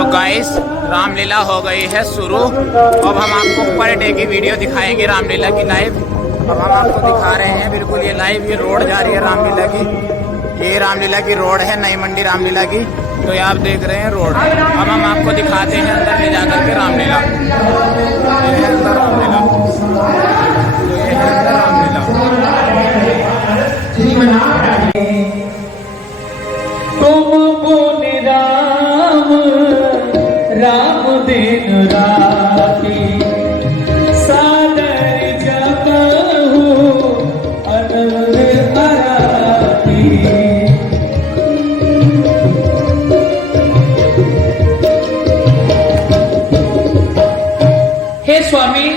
तो गाइस रामलीला हो गई है शुरू। अब हम आपको पर डे की वीडियो दिखाएंगे रामलीला की लाइव। अब हम आपको दिखा रहे हैं बिल्कुल ये लाइव, ये रोड जा रही है रामलीला की। ये रामलीला की रोड है, नई मंडी रामलीला की। तो ये आप देख रहे हैं रोड। अब हम आपको दिखाते हैं अंदर ले जाकर के रामलीला। ये है अंदर रामलीला, ये है अंदर रामलीला। राम दिन राती सादर जपहु अनवर आराती। हे स्वामी,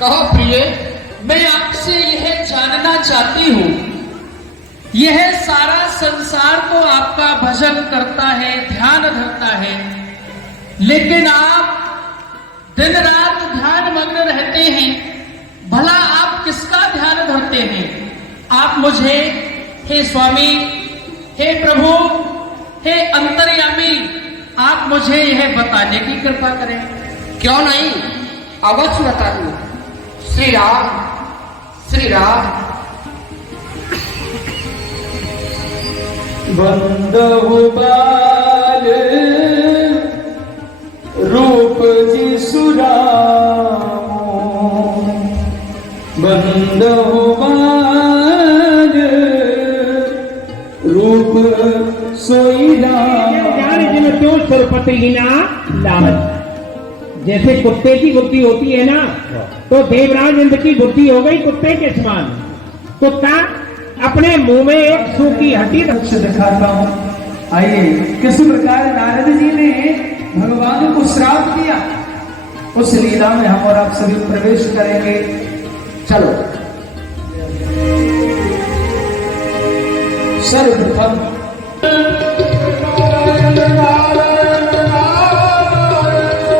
कहो प्रिय। मैं आपसे यह जानना चाहती हूँ, यह सारा संसार तो आपका भजन करता है, ध्यान धरता है, लेकिन आप दिन रात ध्यान मग्न रहते हैं। भला आप किसका ध्यान धरते हैं? आप मुझे, हे स्वामी, हे प्रभु, हे अंतर्यामी, आप मुझे यह बताने की कृपा करें। क्यों नहीं, अवश्य बताऊं। श्री राम, श्री राम। बंदहु बाल रूप जी सुरामो, बंदहु बाल रूप सोई क्यों सुरपतिहीना लालच। जैसे कुत्ते की बुद्धि होती है ना, तो देवराज इंद्र की बुद्धि हो गई कुत्ते के समान। कुत्ता अपने मुंह में एक सूखी हड्डी दिखाता हूँ। आइए, किस प्रकार नारद जी ने भगवान को श्राप दिया, उस लीला में हम और आप सभी प्रवेश करेंगे। चलो। सर्वप्रथम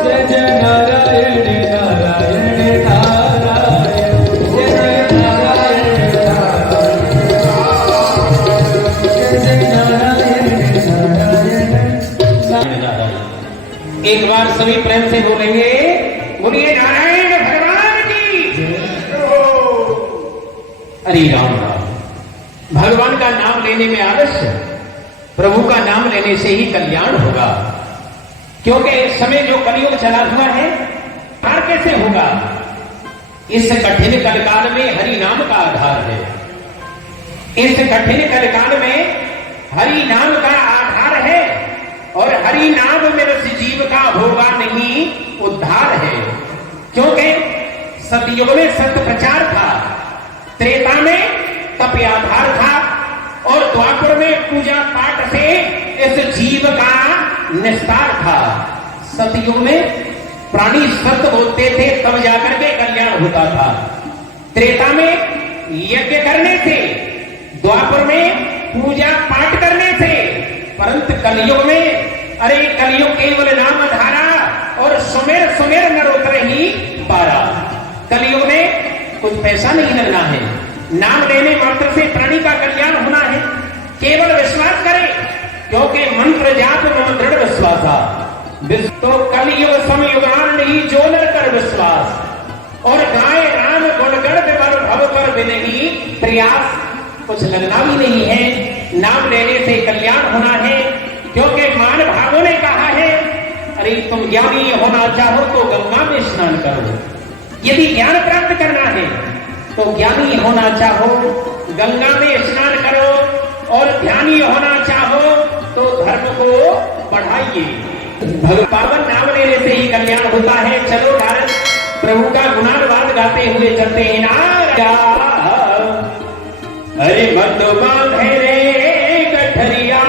जय जय नारायण नारायण नारायण, जय जय नारायण नारायण। एक बार सभी प्रेम से बोलेंगे, बोलिए नारायण भगवान की। अरे राम राम। भगवान का नाम लेने में आलस्य, प्रभु का नाम लेने से ही कल्याण होगा। क्योंकि इस समय जो कलयुग चला हुआ है, पार कैसे होगा? इस कठिन कलकाल में हरि नाम का आधार है। इस कठिन कलकाल में हरि नाम का आधार है, और हरि नाम में रस जीव का होगा नहीं उद्धार है। क्योंकि सतयुग में सत्य प्रचार था, त्रेता में तप आधार था, और द्वापर में पूजा पाठ से इस जीव का निस्तार था। सतयुग में प्राणी सत्य बोलते थे, तब जाकर के कल्याण होता था। त्रेता में यज्ञ करने से, द्वापर में पूजा पाठ करने से, परंतु कलयुग में अरे कलयुग केवल नाम धारा और सुमेर सुमेर नरोतर ही पारा। कलयुग में कुछ पैसा नहीं लगना है, नाम लेने मात्र से प्राणी का कल्याण होना है। केवल विश्वास करें, क्योंकि मंत्र जाप मम दृढ़ विश्वासा। तो कलयुग समयुगान ही जो नर कर विश्वास, और गाय राम गुणगण बल भव कर विनही प्रयास। कुछ लगना भी नहीं है, नाम लेने से कल्याण होना है। क्योंकि मान भावों ने कहा है, अरे तुम ज्ञानी होना चाहो तो गंगा में स्नान करो। यदि ज्ञान प्राप्त करना है तो ज्ञानी होना चाहो गंगा में स्नान करो, और ध्यानी होना चाहो तो धर्म को बढ़ाइए। पावन नाम लेने से ही कल्याण होता है। चलो भारत प्रभु का गुणानुवाद गाते हुए चलते हैं ना। अरे मत बांधे रे गठरिया,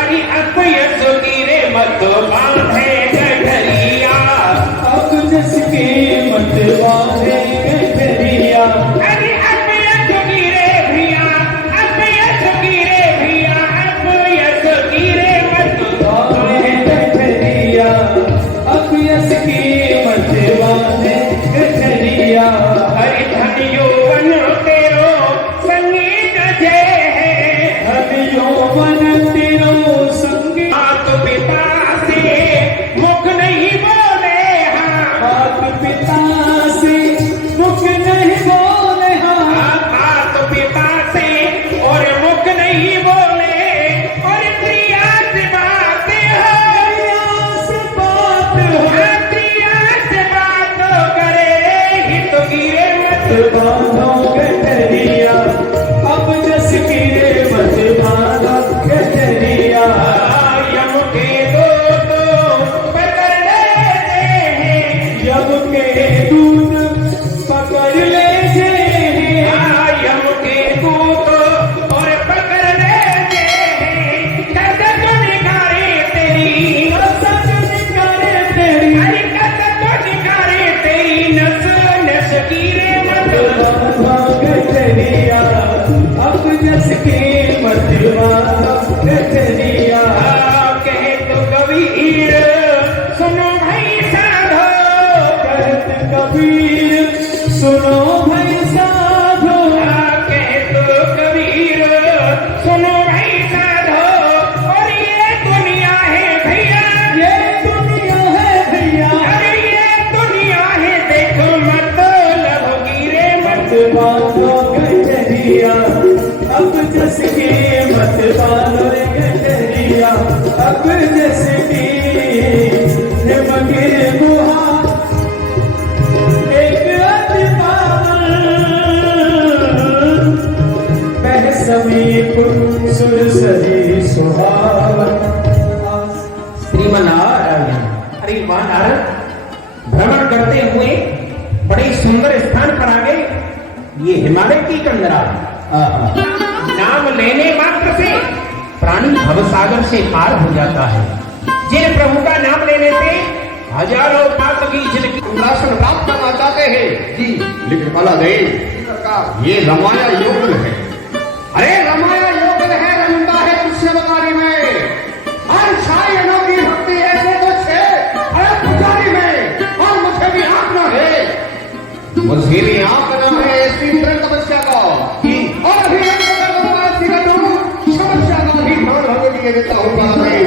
अरे अपयस की रे मत बांधे गठरिया, अब जिसके मत बांधे गठरिया, अरे अपयस की रे भैया, अपयस की रे भैया, अपयस की रे मत बांधे गठरिया, अब जिसके मत बांधे गठरिया। अरे धनियो वन तेरो संगीत जय है, धनियो वन तेरो संगीत पिता से पीर सुनो भाई साधो कहे तो कबीर सुनो भाई साधो और ये दुनिया है भैया, ये दुनिया है भैया, अरे ये दुनिया है देखो मत लगोगी रे मत बांधो गठरिया अब जसके मत बांधो गठरिया अब जसके मगे मुहा समीप सुर सही सुहावन। श्रीमनारायण। अरे वाह नारद, भ्रमण करते हुए बड़े सुंदर स्थान पर आ गए। ये हिमालय की कंदरा नाम लेने मात्र से प्राणी भवसागर से पार हो जाता है। जिन प्रभु का नाम लेने से हजारों पाप की जिनकी राशन प्राप्त करना चाहते हैं जी, लेकिन भला देव ये रमाया योग है। अरे रमाया योग है, रंगा है पुष्यवकारी में और शायनों की भक्ति ऐसे कुछ है अरे पुजारी में, और मुझे भी आंकना है, मुझे भी आंकना है इसी तरह तपस्या का। और अभी समस्या का भी ध्यान रखने के लिए देता हूँ मैं।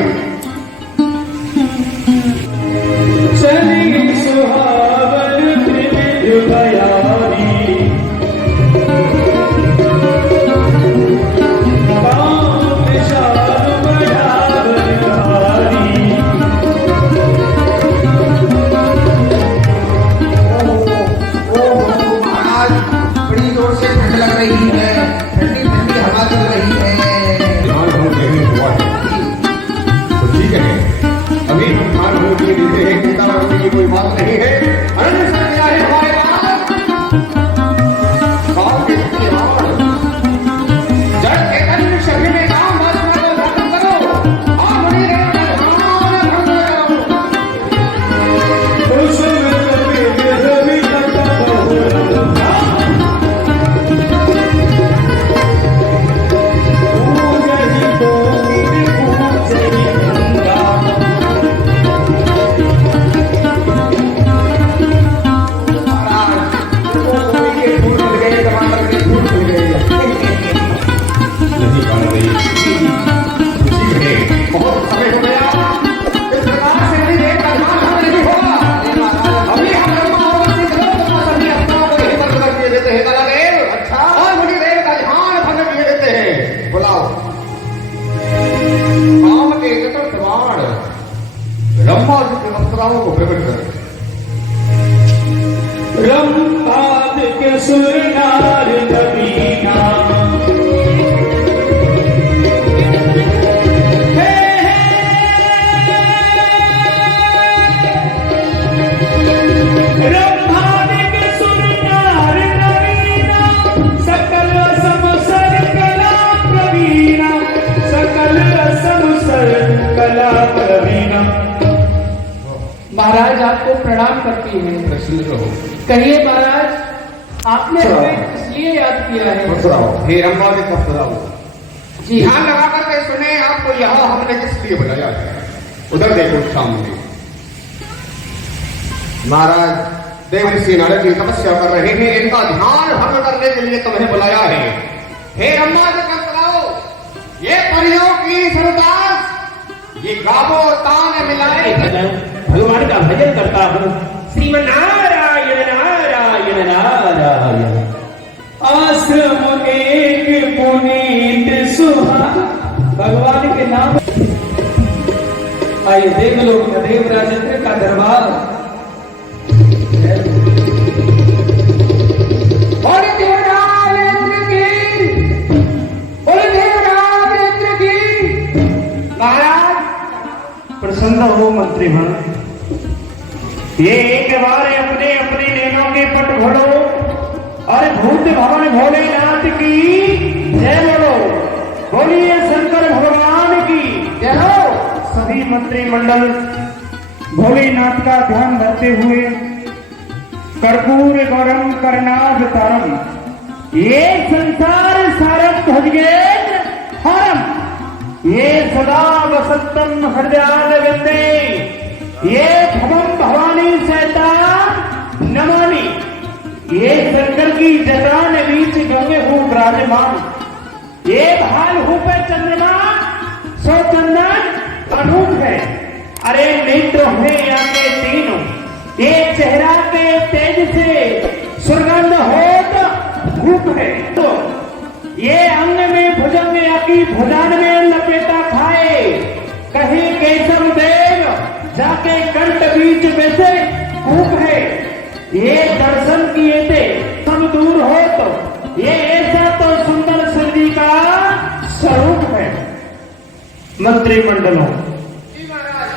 चली सुहावन त्रिविध भयारी कोई बात नहीं है। अरे क्या है हमारे पास गाँव के जड़ चैतन्य सभी में काम दर्शन करो और बड़ी को प्रकट कर रंभाद के सुरनार नवीना रंभाद के सुरनार नवीना सकल समसर कला प्रवीणा सकल समसर कला प्रवीणा। महाराज आपको प्रणाम करती है। प्रसन्न रहो। कहिए महाराज, आपने हमें इसलिए याद किया है? हे रंभा के पत्राओ जी, ध्यान लगा करके सुने, आपको यहाँ हमने किस लिए बुलाया है। उधर देखो सामने महाराज देव ऋषि नारद जी तपस्या कर रहे हैं, इनका ध्यान भंग करने के लिए तुम्हें बुलाया है। हे रंभा के पत्राओ, ये परियों की सरदार ये गावो तान मिलाए भगवान का भजन करता हूँ। श्रीमनारायण नारायण नारायण। आश्रम एक पुनीत सुहा भगवान के नाम। आइए देख लो देव राजेंद्र का दरबार। और देवराजेंद्र की महाराज प्रसन्न हो मंत्रीगण। ये एक बार अपने अपने नैनों के पट घड़ो और भूत भवन भोलेनाथ की जय बोलो। बोलिए शंकर भगवान की जय हो। सभी मंत्रिमंडल भोलेनाथ का ध्यान धरते हुए कर्पूर गौरम कर्णावतारम ये संसार सारम भजगेन्द्र हरम ये सदा वसंतम हृदयाल गंदे ये भवम भवानी सैता नमामि। की जटा ने बीच गंगे हूँ विराजमान। ये भाल हूँ पे चंद्रमा सो चंदन अनूप है। अरे नेत्र है आके तीनों, एक चेहरा के तेज से सुगंध होत धूप है। तो ये अंग में भुजंग आकी भुजान में लपेटा खाए, कहीं केशव देव जाके कंठ बीच में से कूप है। ये दर्शन किए थे सब दूर हो तो ये ऐसा तो सुंदर शिवजी का स्वरूप है। मंत्रिमंडलों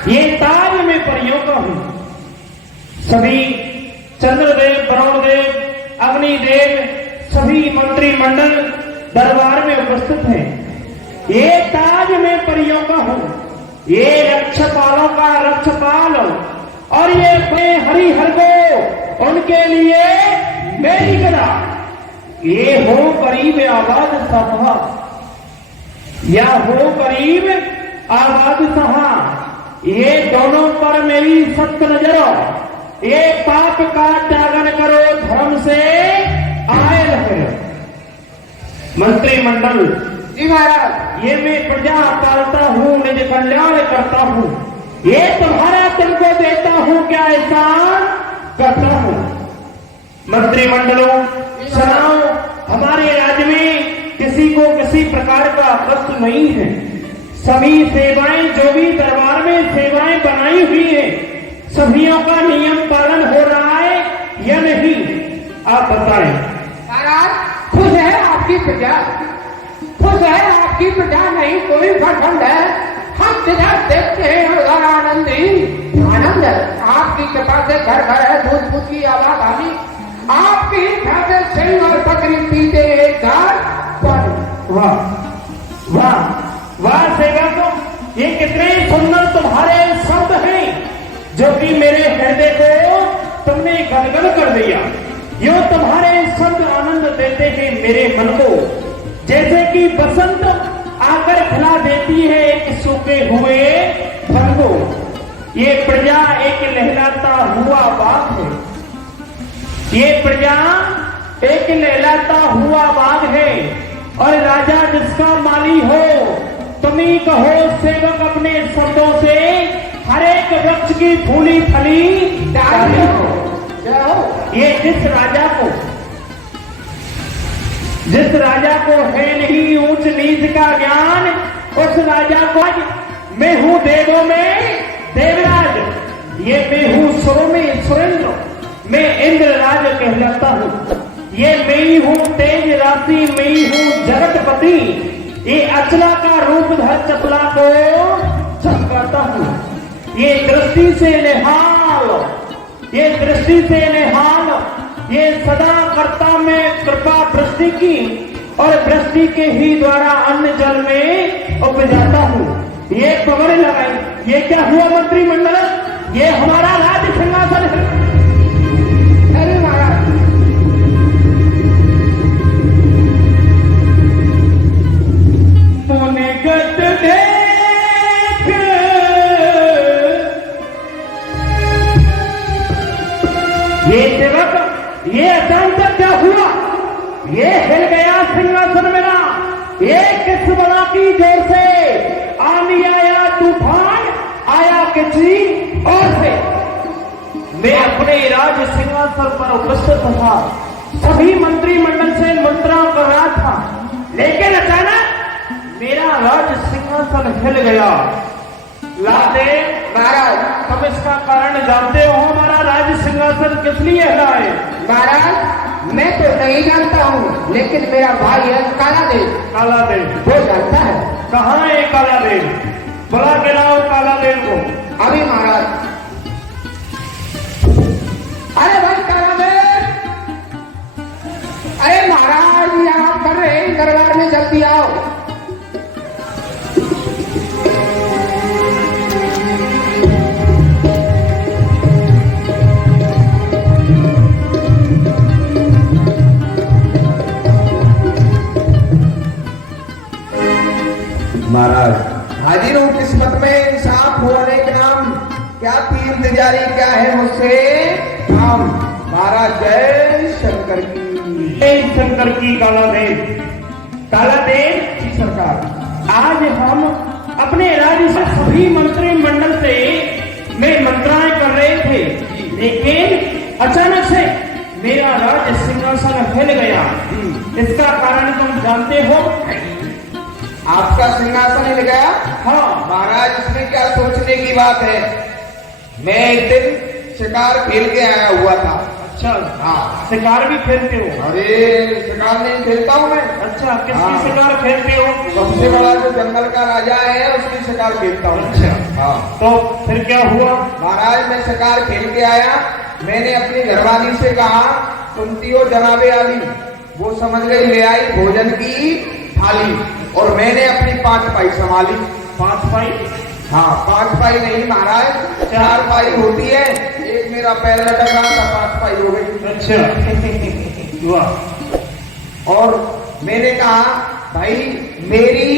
ये ताज में परियों का हूं। सभी चंद्रदेव, वरुणदेव, अग्निदेव सभी मंत्रिमंडल दरबार में उपस्थित हैं। ये ताज में परियों का हूं। ये रक्षपालों का रक्षपाल और ये हरिहर को उनके लिए मेरी करा। ये हो करीब आबाद सहा या हो करीब आबाद सहा, ये दोनों पर मेरी सख्त नजर। ये पाप का त्यागन करो, धर्म से आए रहे। मंत्रिमंडल जी महाराज, ये मैं प्रजा पालता हूँ, निज कल्याण करता हूँ। ये तुम्हारा तुमको देता हूँ, क्या एहसान करता हूँ। मंत्रिमंडलों सुनाओ, हमारे राज्य में किसी को किसी प्रकार का कष्ट नहीं है। सभी सेवाएं जो भी दरबार में सेवाएं बनाई हुई है, सभियों का नियम पालन हो रहा है या नहीं, आप बताएं। महाराज खुश है आपकी प्रजा, खुश है आपकी प्रजा, नहीं कोई घमंड है। हम जिधर देखते हैं उधर आनंद ही आनंद है। आपकी कृपा से घर घर है दूध दूध की आवाज आनी, आपकी इच्छा से सही और बकरी पीते एक घर पर। वाह वाह वाह सेवकों, ये कितने सुंदर तुम्हारे शब्द हैं जो कि मेरे हृदय को तुमने गदगद कर दिया। यो तुम्हारे शब्द आनंद देते हैं मेरे मन को, जैसे कि बसंत आकर खिला देती है एक सूखे हुए फल को। ये प्रजा एक लहलाता हुआ बाग है। ये प्रजा एक लहलाता हुआ बाग है और राजा जिसका माली हो। तुम ही कहो सेवक अपने शब्दों से, हर एक वृक्ष की फूली फली डाली हो। ये जिस राजा को है नहीं ऊंच नीच का ज्ञान, उस राजा को आज मैं हूं देवों में देवराज। ये मैं हूं सुरों में सुरेंद्र, मैं इंद्रराज कहलाता हूं। ये मैं ही हूं तेज राशि, मैं ही हूं जगतपति। ये अचला का रूप धर चपला को चमकाता हूं। ये दृष्टि से निहाल, ये दृष्टि से निहाल, ये सदा करता मैं कृपा वृष्टि की और वृष्टि के ही द्वारा अन्न जल में उपजाता हूँ। ये पगड़ लगाई, ये क्या हुआ मंत्रिमंडल? ये हमारा राज सिंहासन है। अरे महाराज मुनिगत देख ये सेवक, ये अचानक क्या हुआ? ये हिल गया सिंहासन मेरा। ये किस बला की जोर से आंधी आया, तूफान आया किसी और से। मैं अपने राज सिंहासन पर उपस्थित था, सभी मंत्रिमंडल से मंत्रणा कर रहा था, लेकिन अचानक मेरा राज सिंहासन हिल गया। लाते महाराज, तुम इसका कारण जानते हो? हमारा राज सिंहासन किस लिए हिला है? महाराज मैं तो नहीं जानता हूँ, लेकिन मेरा भाई है काला देव, काला देव वो जानता है। कहाँ है काला देव? बड़ा गिराओ काला देव को। अभी महाराज। अरे भाई काला देव, अरे महाराज यहाँ कर रहे हैं दरबार में, जल्दी आओ। महाराज हाजिर हूँ, किस्मत में इंसाफ होने के नाम, क्या थी इंतजारी, क्या है मुझसे काम। महाराज जय शंकर की जय शंकर की कालादेव। कालादेव जी सरकार। आज हम अपने राज्य से सभी मंत्रिमंडल से में मंत्राएं कर रहे थे, लेकिन अचानक से मेरा राज्य सिंहासन हिल गया। इसका कारण तुम जानते हो? आपका सिंहासन हिल गया? हाँ महाराज, इसमें क्या सोचने की बात है। मैं एक दिन शिकार खेल के आया हुआ था। अच्छा, हाँ। शिकार भी खेलते हो? अरे शिकार नहीं खेलता हूँ मैं। अच्छा, किसकी हाँ। शिकार खेलते हो? सबसे बड़ा जो जंगल का राजा है उसकी शिकार खेलता हूँ। अच्छा। हाँ। तो फिर क्या हुआ? महाराज, मैं शिकार खेल के आया। मैंने अपनी घरवाली से कहा, सुनती हो जनाबे आली? वो समझ गई, ले आई भोजन की थाली, और मैंने अपनी 5 पाई संभाली। 5 पाई? हाँ, 5 पाई नहीं महाराज, 4 पाई होती है। एक मेरा पैर लटक रहा था, 5 पाई हो गई। अच्छा वाह। और मैंने कहा, भाई मेरी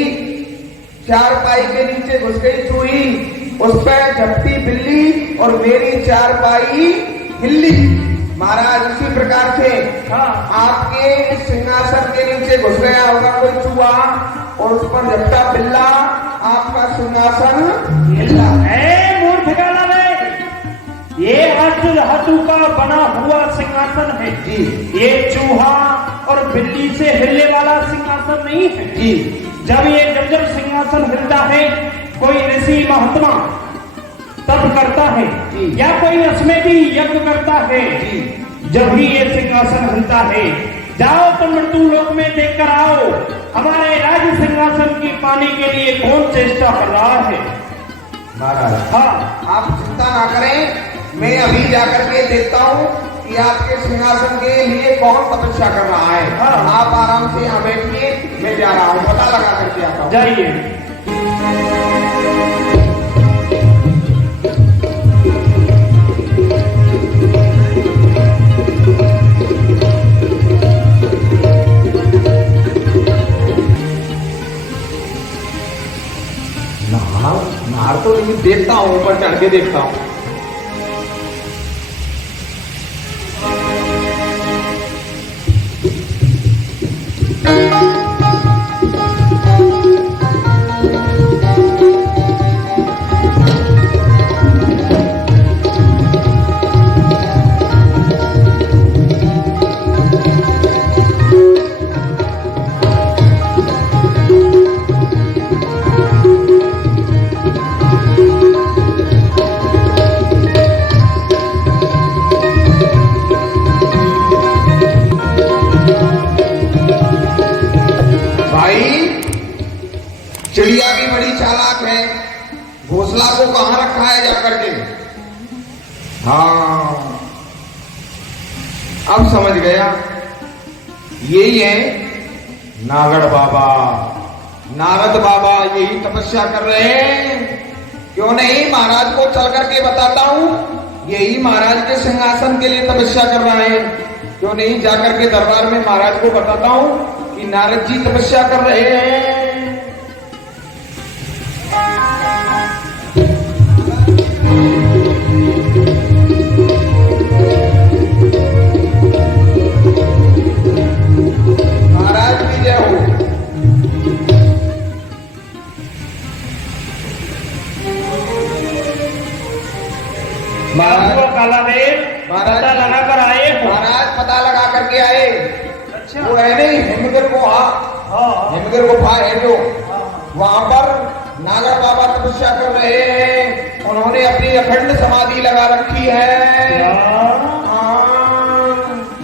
4 पाई के नीचे घुस गई चूही, उस पर झपटी बिल्ली और मेरी 4 पाई हिल्ली। महाराज, इसी प्रकार से हाँ। आपके इस सिंहासन के नीचे घुस गया होगा कोई चूहा, और उस पर झपटा बिल्ला, आपका सिंहासन हिला। मूर्ख कालादेव, ये धातु का बना हुआ सिंहासन है जी। ये चूहा और बिल्ली से हिलने वाला सिंहासन नहीं है जी। जब सिंहासन हिलता है, कोई ऋषि महात्मा तब करता है जी। या कोई अस्मेदी यज्ञ करता है, जब भी ये सिंहासन हिलता है। जाओ तो मृत्यु लोक में देख कर आओ, हमारे राज्य सिंहासन की पाने के लिए कौन चेष्टा कर रहा है। महाराज, हाँ, आप चिंता ना करें, मैं अभी जाकर के देखता हूँ कि आपके सिंहासन के लिए कौन तपस्या कर रहा है। हाँ। आप आराम से यहाँ बैठिए, मैं जा रहा हूँ, पता लगा करके आता हूँ। जाइए। नहार तो नहीं, देखता हूँ, ऊपर चढ़ के देखता हूँ। चिड़िया भी बड़ी चालाक है, घोंसला को कहां रखा है जाकर के। हाँ, अब समझ गया, यही है नागड़ बाबा, नारद बाबा यही तपस्या कर रहे हैं। क्यों नहीं, महाराज को चल करके बताता हूं, यही महाराज के सिंहासन के लिए तपस्या कर रहा है। क्यों नहीं, जाकर के दरबार में महाराज को बताता हूं कि नारद जी तपस्या कर रहे हैं। महाराज की जय हो। महाराज को कालादेव महाराज पता लगा कर आए हो? महाराज पता लगा करके आए। अच्छा। वो है नहीं हिमगिर गुफा, हाँ। हिमगिर गुफा है जो, वहां पर नागर बाबा तपस्या कर रहे हैं। उन्होंने अपनी अखंड समाधि लगा रखी है। हाँ।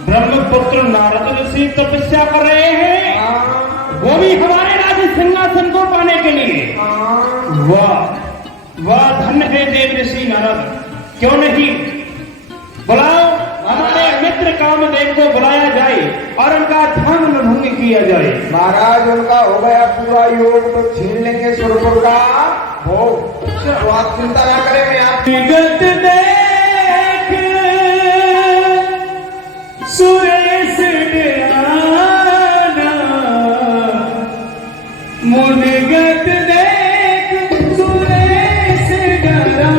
ब्रह्मपुत्र नारद ऋषि तपस्या कर रहे हैं, हाँ। वो भी हमारे राज्य सिंहासन को पाने के लिए। हाँ। वाह वाह, धन्य है देव ऋषि नारद। क्यों नहीं, बुलाओ, हमारे मित्र कामदेव को बुलाया जाए और उनका ध्यान भंग किया जाए। महाराज, उनका हो गया पूरा योग, तो छीन लेंगे सुरपुर का भोग। तो आप चिंता ना करें, मैं आप विगत देख सुरेश डराना, मुनगत देख सुरेश डराना,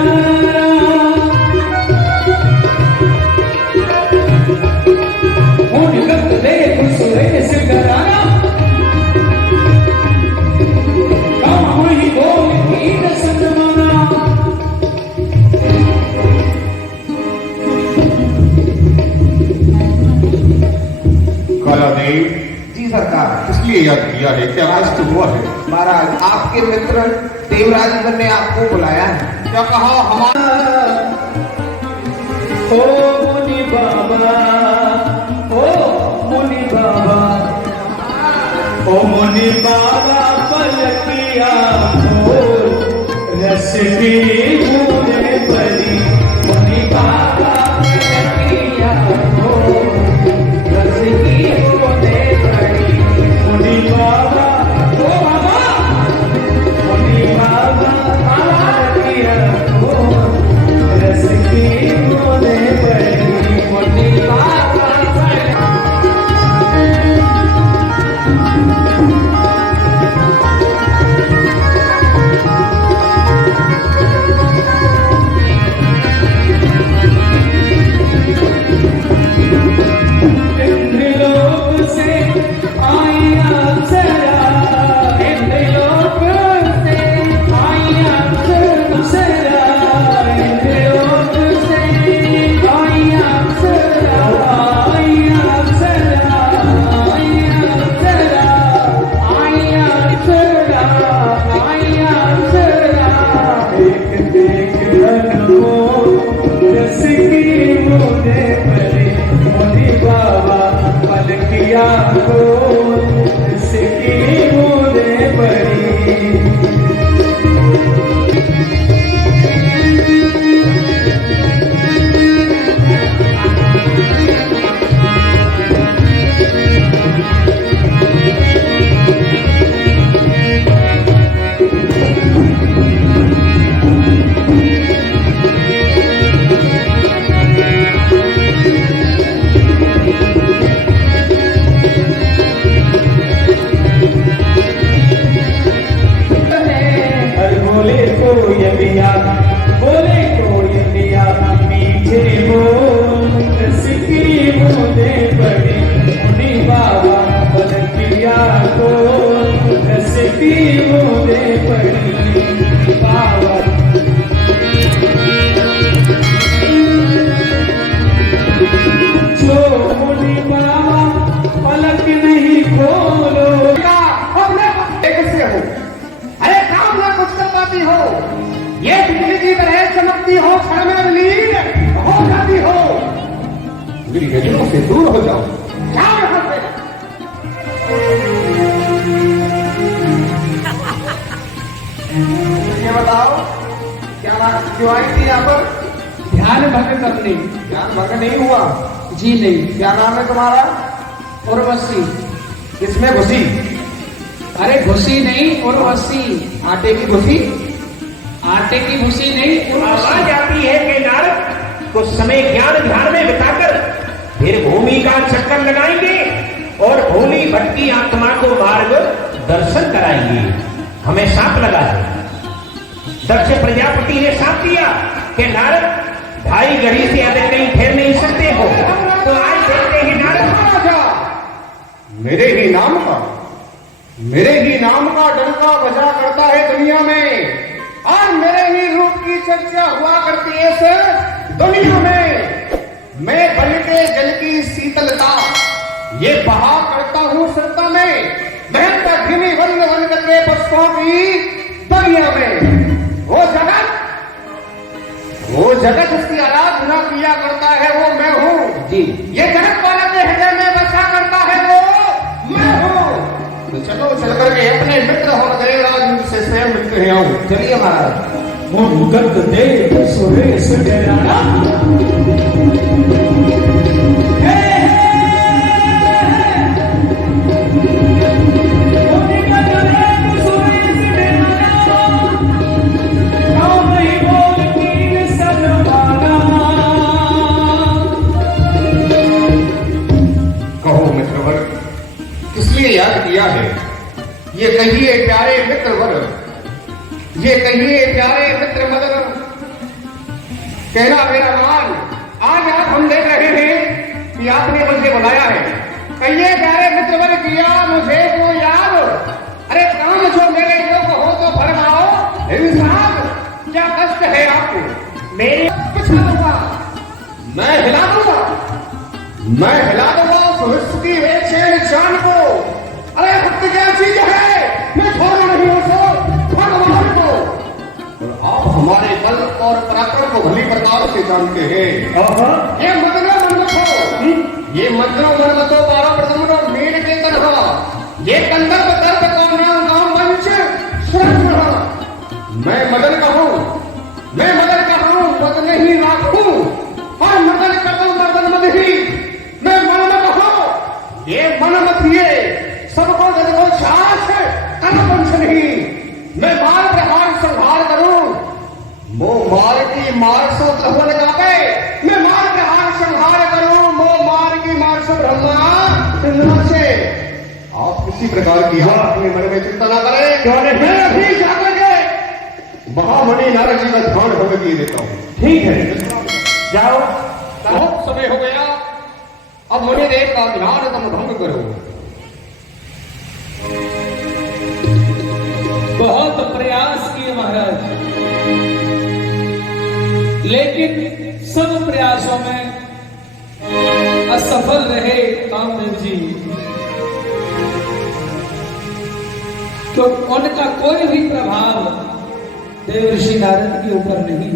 मुनगत देख गई। जी सरकार। इसलिए याद किया है, क्या कष्ट हुआ है? महाराज आपके मित्र देवराज इंद्र ने आपको बुलाया है। क्या कहा? हमारा ओ मुनि बाबा, ओ मुनि बाबा, ओ मुनि बाबा पलकिया हो रस की बूंदे पड़ी, मुनि बाबा पलकिया हो रस की बूंदे पड़ी, मुनि बाबा, ओ बाबा, मुनि बाबा पलकिया हो रस की बूंदे पड़ी, मुनि बाबा इंद्रलोक से आई अप्सरा, इंद्रलोक से आई अप्सरा, इंद्रलोक से आई अप्सरा, आई अप्सरा, आई अप्सरा, आई अप्सरा, आई अप्सरा, एक देख अनमोल रस की बूंदे पड़ी, मुनि बाबा पलकिया को रस की बूंदे पड़ी। हर बोले कोयलिया, बोले कोयलिया, मीठे बोल रस की बूंदे पड़ी, मुनि बाबा पलकिया को रस की बूंदे पड़ी, बाबा जो मुनि बाबा पलक नहीं खोलो। कैसे हो? अरे काम ना कुछ कर पाती हो, ये बिजली की तरह चमकती हो, क्षण में विलीन हो जाती हो। मेरी नजरों से दूर हो जाओ, जाओ यहाँ से। ये बताओ क्या बात क्यों आई थी यहाँ पर? ध्यान भंग करने। ध्यान भंग नहीं हुआ? जी नहीं। क्या नाम है तुम्हारा? उर्वशी। किसमें घुसी? अरे घुसी नहीं, उर्वशी। आटे की घुसी? आटे की घुसी नहीं, आवाज उर्वशी। आती है कि नारद कुछ समय ज्ञान ध्यान में बिताकर फिर भूमि का चक्कर लगाएंगे और भोली भटकी आत्मा को मार्ग दर्शन कराएंगे। हमें सांप लगा है। दक्ष प्रजापति ने सांप दिया कि नारद ढाई घड़ी से अधिक कहीं ठहर नहीं सकते हो, तो आज देखते हैं नारद। मेरे ही नाम का, मेरे ही नाम का डंका बजा करता है दुनिया में, और मेरे ही रूप की चर्चा हुआ करती है इस दुनिया में। मैं बल के जल की शीतलता ये बहा करता हूँ सत्ता में, महत्ता घिनी वन वन के पुष्पों की दुनिया में। वो जगत उसकी आराधना किया करता है, वो मैं हूँ जी। ये जगत वाले के हृदय में बसा करता है, वो मैं हूँ। तो चलो चल करके अपने मित्र हो देवराज इंद्र से स्वयं मिलते हैं। आऊं चलिए महाराज। मुगत देव सुरेश डराना, कहो मित्रवर, किस लिए याद किया है? ये कहिए प्यारे मित्रवर, ये कहिए प्यारे मित्र मदन, कहना मेरा मान। आज आप हम देख रहे हैं कि आपने मुझे बुलाया है। कहिए प्यारे मित्रवर, किया मुझे को याद। अरे काम जो मेरे योग हो तो फरमाओ इंसान, क्या कष्ट है आपको? मेरे कुछ न दूंगा, मैं हिला दूंगा, मैं हिला दूंगा सुहृद है चैन जान को। अरे भक्ति क्या चीज है, मैं छोड़ नहीं हूं सो भगवान को। और आप हमारे बल और पराक्रम को भली प्रकार से जानते हैं। ये मदनो मनमथो, ये मदनो मनमथो 12 प्रजमनो मीन के तरह, ये कंदर्प दर्प कौन्या गांव मंच श्रद्धा। मैं मदन का हूं, मैं मदन का हूं, मदन ही राखूं, और मदन कदम मदन मद ही, मैं मनमत हूं, ये मनमत ये सबको जगो छाछ कल पंच नहीं। मैं मार प्रहार संहार करूं, मोह मार की मार सो लहू लगावे, मैं मार प्रहार संहार करूं, मोह मार की मार सो ब्रह्मा से। आप किसी प्रकार की अपने मन में चिंता ना करें, क्यों नहीं? मैं अभी जाकर के महामणि नारद जी का ध्यान भंग किए देता हूं। ठीक है, जाओ। बहुत समय हो गया, अब मणिदेव का ध्यान तुम भंग करो। बहुत प्रयास किए महाराज, लेकिन सब प्रयासों में असफल रहे कामदेव जी। तो उनका कोई भी प्रभाव देव ऋषि नारद के ऊपर नहीं।